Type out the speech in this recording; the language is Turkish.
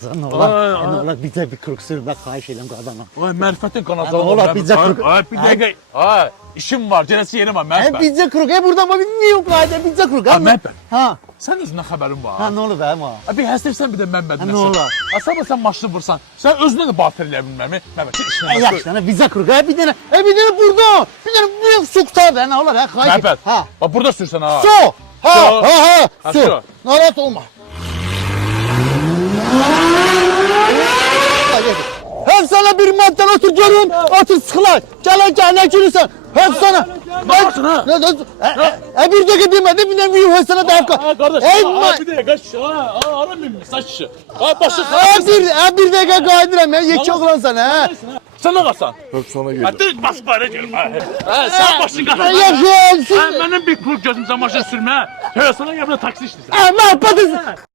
Qanacan ne olar? Ne olar bizə bir kruk sür bak xahiş edirəm qadana. Ay mərifətin qanacağı Ay, ola, bizə kruk- Ay bir dəqiqə. Ay işim var, gələsi yerim var mərifət. Bizə kruk, buradan bak niye yok qayda bizə kruk. Ha, Məhəmməd. Ha. Sən özündən xəbərin var. Ha ne olur be ama. Ay bir həsrəfsən bir də Məhəmməd Ha, nə olar? Asaba sən maşını vursan, sən özünə də batır elə bilməm. Məhəmməd işinə bax. Yaxşı, bizə kruk. Bir dənə burada. Bir dənə bir sukta be ne olar ha xahiş. Məhəmməd. Ha. Bax burada sürsən ha. Su. Ha Su. ha Ha, su. su. Narahat olma. Hep sana bir madden otur görün, otur sıkılar. Gel ne gülürsen. Hep sana. Ne yaptın ha? Bir dakika demedi, bir de büyük hep sana da hep. Ha kardeş, bir dakika kaç. Aramayayım mı? Saç işi. Ha başı Bir dakika kaydıram ya, yeki oğlan sana ha. Sen ne kalsan? Hep sana geliyor. Hadi bas bari diyorum. Sen başın kalsan. Yaşasın. Benim bir kuru gözüm sen maşını sürme. Sana yapıda taksi işlisin. Mahpatısın.